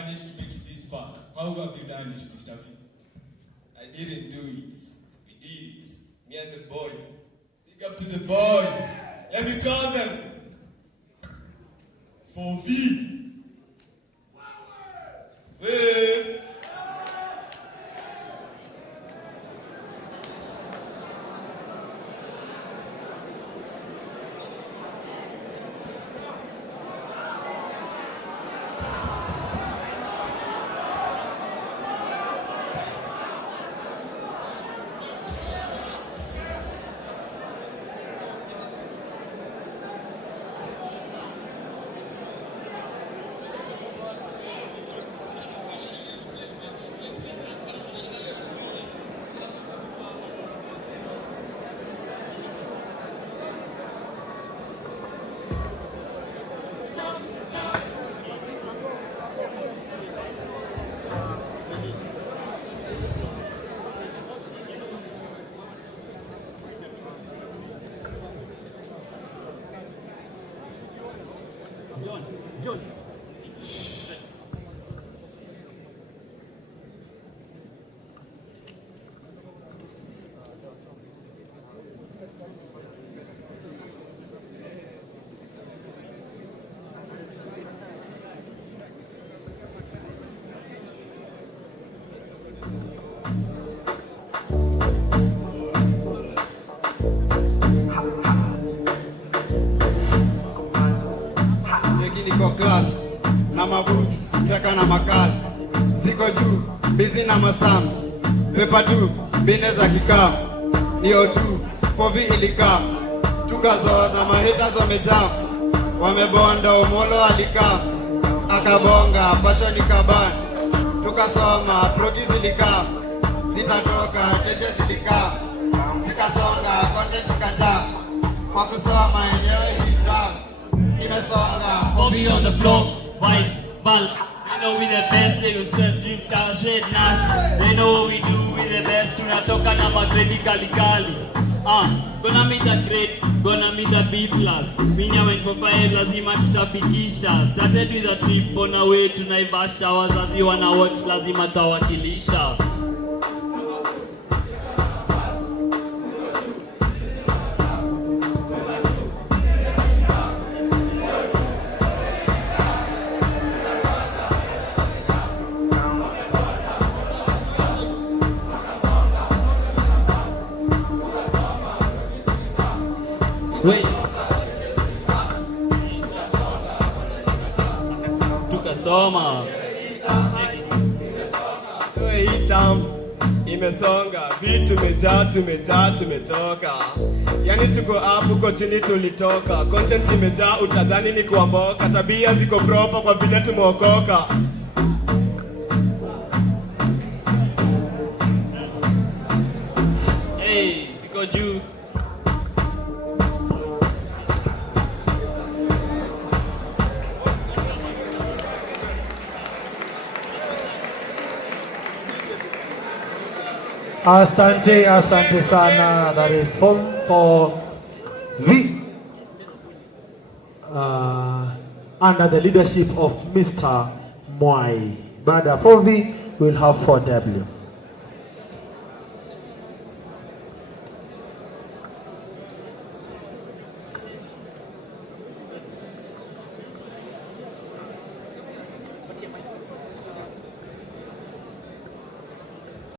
managed to make it this far. How have you done it, Mr. V? I didn't do it. We did it. Me and the boys. Big up to the boys. Let me call them. 4V. Hey. John. Niko class na maboots teka na makali ziko juu busy na masams pepa tu bine za kikam niyo tu kovi ilikam tukazoza mahita zomejam wamebonda umolo alikam akabonga pasha nikaban tukasoma progi zilikam zitatoka cheche zilikam zikasonga konte tukajam kwa kusoma enyewe hitam Bobby on the floor, vibes, ball. They know we the best, they will serve drink down, said nas. They know what we do, we the best. Tunatoka na magredi kali. Gonna meet the grade, gonna meet the B+. Minya went for 5, lazima tusafikisha. Started with a trip on our way to Naivasha. Wazazi wana watch, lazima tawakilisha. Wait. Tukasoma. Hii town imesonga, vitu tumetoka. Yani tuko hapo kwa chini tulitoka. Content imejaa utadhani ni kuamboka. Tabia ziko proper kwa vile tumeokoka. Hey, ziko juu. Asante sana. That is home for V under the leadership of Mr. Mwai. Baada ya 4V we'll have 4W.